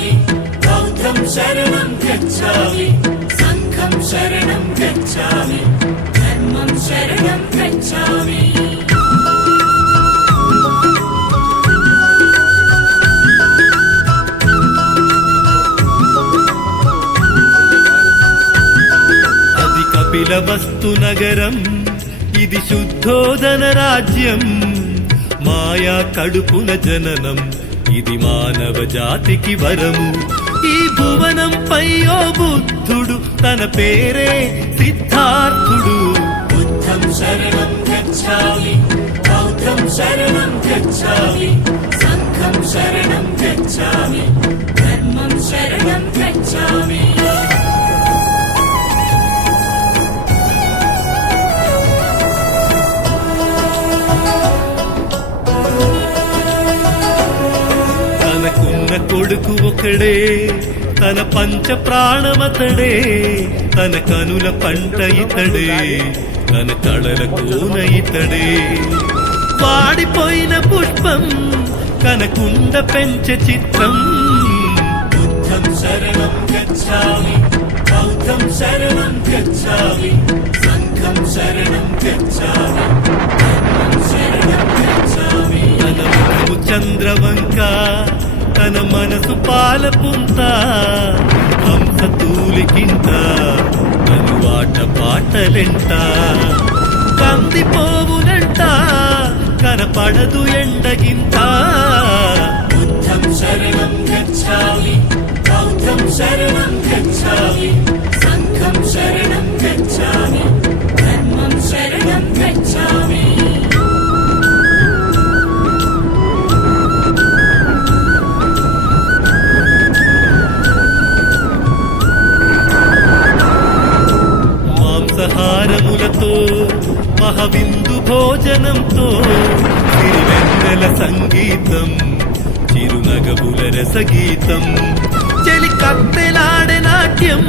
गच्छामि बौद्धं शरणं गच्छामि संघं शरणं गच्छामि धर्मं शरणं गच्छामि అది కపిలవస్తు నగరం ఇది శుద్ధోదన రాజ్యం మాయా కడుపున జననం ఇది మానవ జాతికి వరము ఈ భువనంపై ఓ బుద్ధుడు తన పేరే సిద్ధార్థుడు बुद्धं शरणं गच्छामि बौद्धं शरणं गच्छामि संघं शरणं गच्छामि धर्मं शरणं गच्छामि తనకున్న కొడుకు ఒకడే తన పంచ ప్రాణమతడే తన కనుల పంట ఇతడే తన కళల కోన ఇతడే వాడిపోయిన పుష్పం కనకుండ పెంచ చిత్రం बुद्धं शरणं गच्छामि बौद्धं शरणं गच्छामि संघं शरणं गच्छामि धर्मं शरणं गच्छामि తన ముఖము చంద్రవంక తన మనసు పాలపుంత హంస తూలికింత తనువాట పాటలెంట కందిపోవునంట కనపడదు ఎండగింత बुद्धं शरणं गच्छामि बौद्धं शरणं गच्छामि संघं शरणं गच्छामि धर्मं शरणं गच्छामि మాంసాహారములతో మహవిందు భోజనంతో సిరివెన్నెల సంగీతం చిరునగబుల రసగీతం చెలి కత్తెలాడే నాట్యం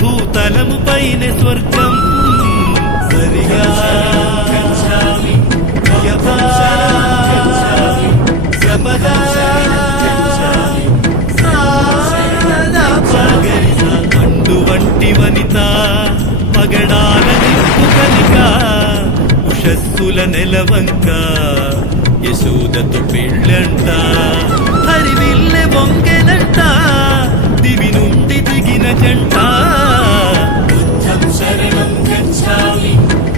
భూతలము పైన స్వర్గం సరిగా गच्छामि యథా శబదా సారదా పగరిస అండు వంటి వనిత పగడాల నిప్పు కనిక ఉషస్సుల నెలవంక యశోదతో పెళ్ళంట హరివిల్లె బొంగెనంట దివి నుండి దిగిన జంట बुद्धं शरणं गच्छामि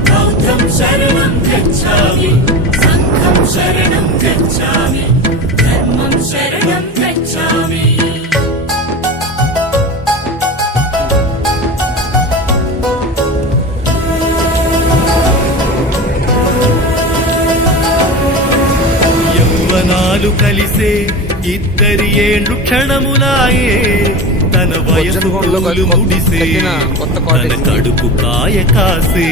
बौद्धं शरणं गच्छामि संघं शरणं गच्छामि धर्मं शरणं गच्छामि యవ్వనాలు కలిసే ఇద్దరి ఏండ్లు క్షణములాయే తన వయసు పూలు ముడిసే తన కడుపు కాయ కాసే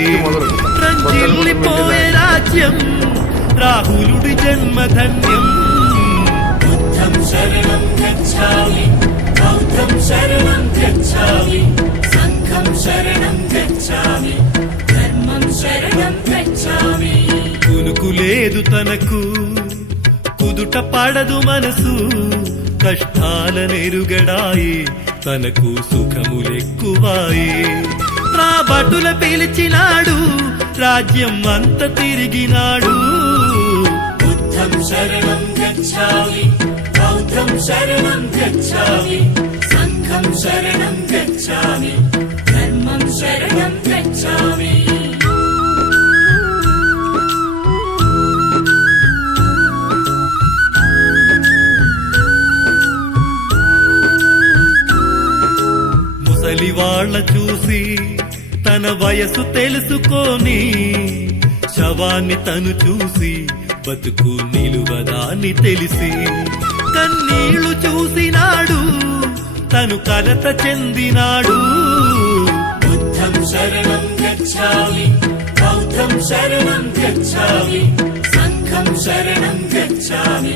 రంజిల్లిపోయే రాజ్యం రాహులుడి జన్మధన్యం बुद्धं शरणं गच्छामि बौद्धं शरणं गच्छामि संघं शरणं गच्छामि धर्मं शरणं गच्छामि కునుకు లేదు తనకు కుదుట పడదు మనసు కష్టాల నెరుగడాయి తనకు సుఖములెక్కువాయి రాబటుల పిలిచినాడు రాజ్యం అంత తిరిగినాడు बुद्धं शरणं गच्छामि बौद्धं शरणं गच्छामि संघं शरणं गच्छामि धर्मं शरणं गच्छामि ముసలి వాళ్ళ చూసి తన వయసు తెలుసుకొని శవాన్ని తను చూసి బతుకు నిలువదాన్ని తెలిసి కన్నీళ్లు చూసినాడు తను కలత చెందినాడు बुद्धं शरणं गच्छामि बौद्धं शरणं गच्छामि संघं शरणं गच्छामि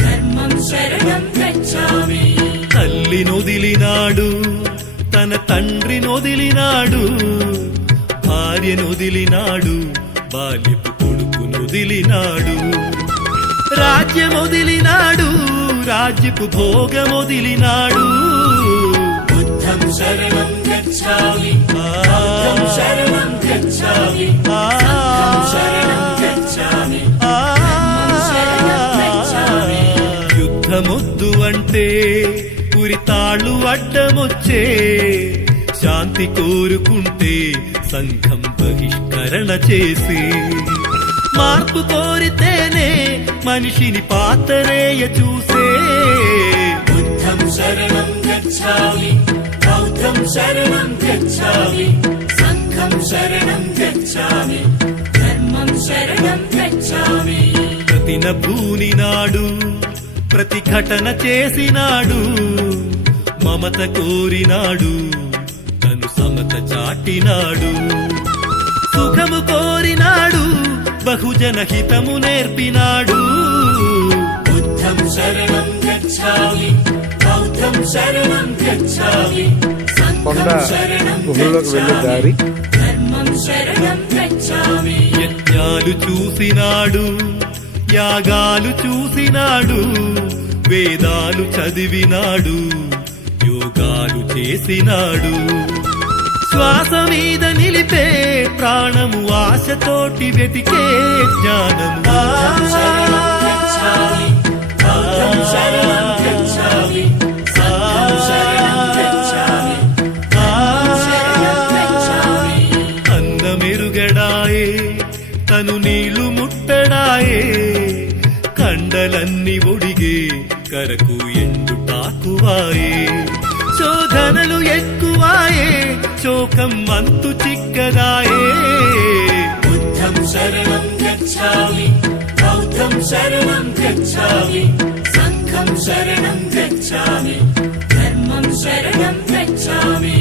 धर्मं शरणं गच्छामि తల్లి నొదిలినాడు తన తండ్రి నొదిలినాడు భార్య నొదిలినాడు బాల్యపు కొడుకు నొదిలినాడు రాజ్యమొదిలినాడు రాజ్యపు భోగమొదిలినాడు गच्छामि बौद्धं शरणं गच्छामि संघं शरणं गच्छामि धर्मं शरणं गच्छामि యుద్ధమొద్దు అంటే ఉరితాళ్ళు అడ్డమొచ్చే శాంతి కోరుకుంటే సంఘం బహిష్కరణ చేసి మార్పు కోరితేనే మనిషిని పాతరేయ చూసే बुद्धं शरणं गच्छामि बौद्धं शरणं गच्छामि संघं शरणं गच्छामि धर्मं शरणं गच्छामि ప్రతిన భూనినాడు ప్రతిఘటన చేసినాడు మమత కోరినాడు తను సమత చాటినాడు సుఖము కోరినాడు బహుజన హితము నేర్పినాడు बुद्धं शरणं गच्छामि बौद्धं शरणं गच्छामि संघं शरणं గుహలోకి వెళ్ళే దారి गच्छामि धर्मं शरणं गच्छामि యజ్ఞాలు చూసినాడు యాగాలు చూసినాడు వేదాలు చదివినాడు యోగాలు చేసినాడు శ్వాస మీద నిలిపే ప్రాణము ఆశతోటి వెతికే జ్ఞానము शरणं गच्छामि बौद्धं शरणं गच्छामि संघं शरणं गच्छामि धर्मं शरणं गच्छामि అన్నమెరుగడాయే తను నీళ్లు ముట్టడాయే కండలన్నీ ఒడిగే కరకు ఎండుటాకువాయే శోధనలు ఎక్కువాయే శోకం అంతు చిక్కదాయే बुद्धं शरणं गच्छामि बौद्धं शरणं गच्छामि संघं शरणं गच्छामि धर्मं शरणं गच्छामि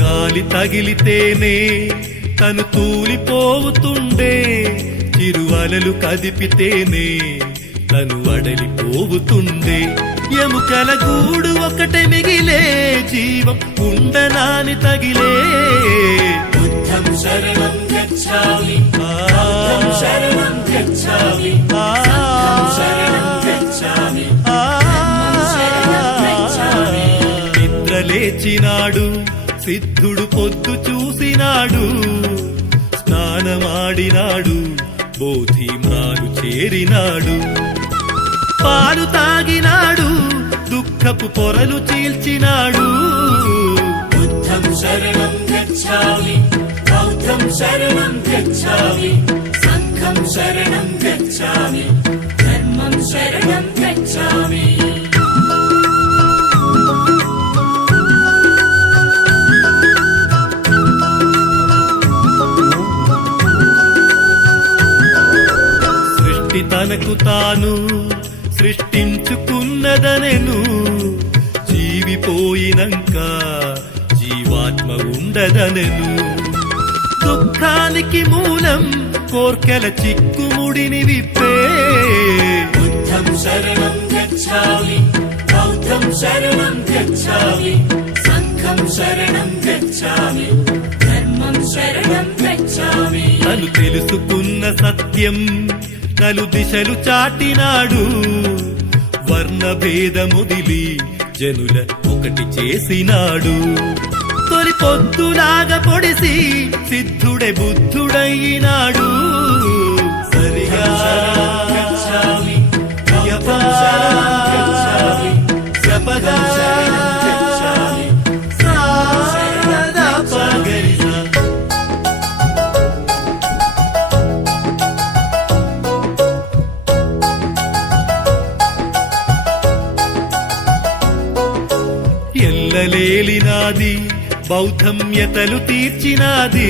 గాలి తగిలితేనే తను తూలిపోవుతుండే చిరువలలు కదిపితేనే తను అడలిపోవుతుండే ఎముకల గూడు ఒకటే మిగిలే జీవం ఉండనాని తగిలే बुद्धं शरणं गच्छामि बौद्धं शरणं गच्छामि संघं शरणं गच्छामि धर्मं शरणं गच्छामि నిద్ర లేచినాడు సిద్ధుడు పొద్దు చూసినాడు స్నానమాడినాడు బోధిమ్రాలు చేరినాడు పాలు తాగినాడు దుఃఖపు పొరలు చీల్చినాడు बुद्धं शरणं गच्छामि बौद्धं शरणं गच्छामि संघं शरणं गच्छामि धर्मं शरणं गच्छामि సృష్టి తనకు తాను సృష్టించుకున్నదనెను జీవిపోయినంక జీవాత్మ ఉండదనెను దుఃఖానికి మూలం కోర్కెల చిక్కుముడిని విప్పే बुद्धं शरणं गच्छामि बौद्धं शरणं गच्छामि संघं शरणं गच्छामि धर्मं शरणं गच्छामि తను తెలుసుకున్న సత్యం నలు దిశలు చాటినాడు వర్ణ భేదముదిలి జనుల ఒకటి చేసినాడు తొలి పొద్దులాగా పొడిసి సిద్ధుడే బుద్ధుడైనాడు సరిగా गच्छामि बौद्धं शरणं गच्छामि జపగా शरणं गच्छामि సారదా పగరిసా ఎల్లలేలినాది బౌద్ధమ్యతలు తీర్చినాది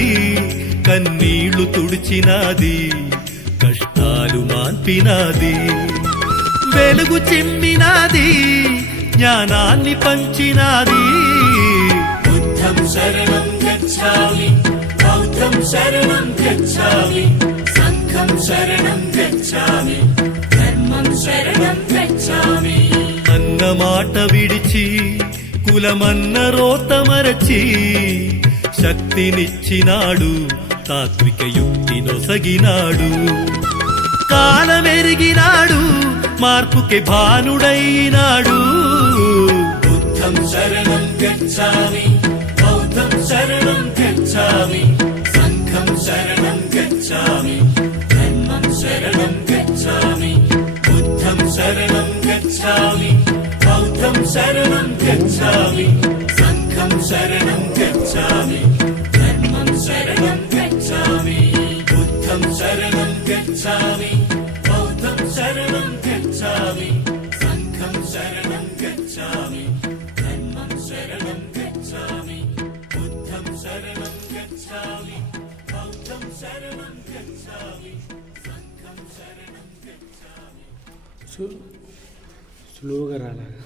కన్నీళ్లు తుడిచినాది కష్టాలు మాన్పినాది వెలుగు చిమ్మినాది జ్ఞానాన్ని పంచినాది बुद्धं शरणं गच्छामि बौद्धं शरणं गच्छामि संघं शरणं गच्छामि धर्मं शरणं गच्छामि అన్న మాట విడిచి కులమన్న రోత మరచి శక్తినిచ్చినాడు తాత్విక యుక్తి నొసగినాడు. కాలమెరిగినాడు, మార్పుకి భానుడైనాడు. బుద్ధం శరణం గచ్ఛామి, బౌద్ధం శరణం గచ్ఛామి, సంఘం శరణం గచ్ఛామి, ధర్మం శరణం గచ్ఛామి. బుద్ధం శరణం గచ్ఛామి, బౌద్ధం శరణం గచ్ఛామి, సంఘం శరణం గచ్ఛామి, ధర్మం శరణం గచ్ఛామి. బుద్ధం శరణం గచ్ఛామి, బౌద్ధం శరణం గచ్ఛామి, సంఘం శరణం గచ్ఛామి, ధర్మం శరణం గచ్ఛామి. బుద్ధం శరణం గచ్ఛామి, బౌద్ధం శరణం గచ్ఛామి, సంఘం శరణం గచ్ఛామి. స్లోగా రాలాగా.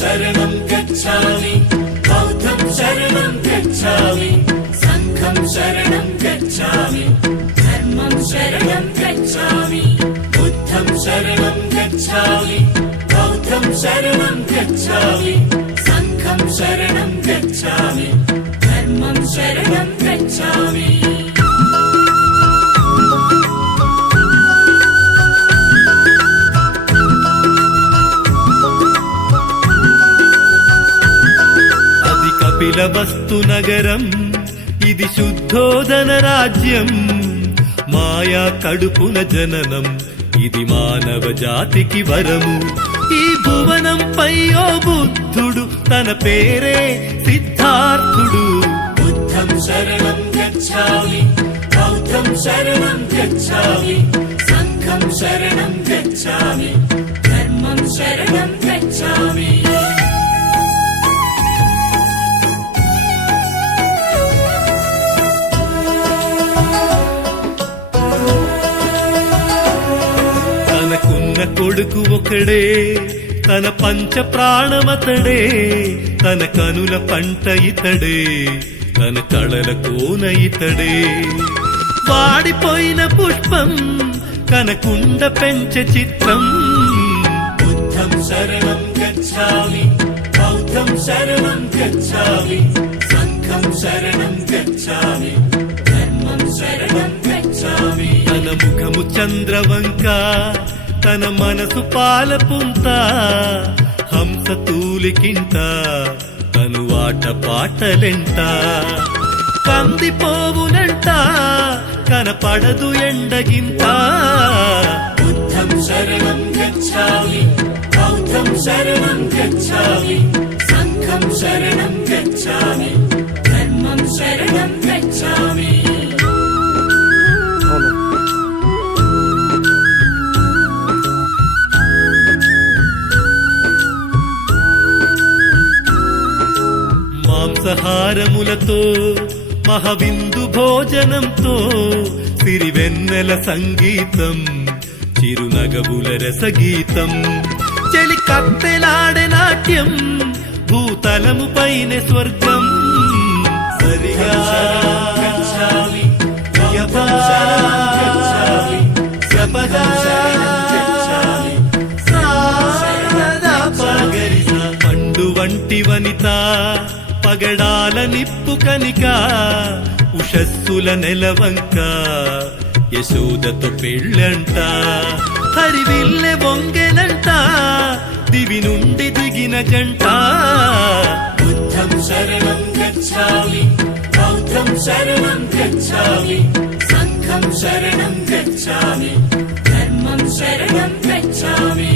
శరణం గచ్ఛామి, బౌద్ధం శరణం గచ్ఛామి, సంఘం శరణం గచ్ఛామి, ధర్మం శరణం గచ్ఛామి. బుద్ధం శరణం గచ్ఛామి, బౌద్ధం శరణం గచ్ఛామి, సంఘం శరణం గచ్ఛామి, ధర్మం శరణం గచ్ఛామి. కపిలవస్తు నగరం, ఇది శుద్ధోదన రాజ్యం. మాయా కడుపున జననం, ఇది మానవ జాతికి వరము. ఈ భువనంపై ఓ బుద్ధుడు, తన పేరే సిద్ధార్థుడు. బుద్ధం శరణం గచ్ఛామి, బౌద్ధం శరణం గచ్ఛామి, సంఘం శరణం గచ్ఛామి, ధర్మం శరణం గచ్ఛామి. తనకున్న కొడుకు ఒకడే, తన పంచ ప్రాణమతడే, తన కనుల పంట ఇతడే, తన కళల కోన ఇతడే. వాడిపోయిన పుష్పం కనకుండ పెంచ చిత్రం. బుద్ధం శరణం గచ్ఛామి, బౌద్ధం శరణం గచ్ఛామి, సంఘం శరణం గచ్ఛామి, ధర్మం శరణం గచ్ఛామి. తన ముఖము చంద్రవంక, తన మనసు పాలపుంత, హంస తూలికింత, తను ఆట పాటలెంట. కందిపోవునంట, కనపడదు ఎండగింత. బుద్ధం శరణం గచ్ఛామి, బౌద్ధం శరణం గచ్ఛామి, సంఘం శరణం గచ్ఛామి, ధర్మం శరణం గచ్ఛామి. మాంసాహారములతో మహవిందు భోజనంతో, సిరివెన్నెల సంగీతం, చిరునగబుల రసగీతం. చెలి కత్తెలాడే నాట్యం, భూతలము పైన స్వర్గం. సరిగా గచ్ఛామి, బౌద్ధం శరణం గచ్ఛామి, సంఘం శరణం గచ్ఛామి, పండు వంటి వనిత, పగడాల నిప్పు కనిక, ఉషస్సుల నెలవంక, యశోదతో పెళ్ళంట. హరివిల్లె బొంగెనంట, దివి నుండి దిగిన జంట. బుద్ధం శరణం గచ్ఛామి, బౌద్ధం శరణం గచ్ఛామి, సంఘం శరణం గచ్ఛామి, ధర్మం శరణం గచ్ఛామి.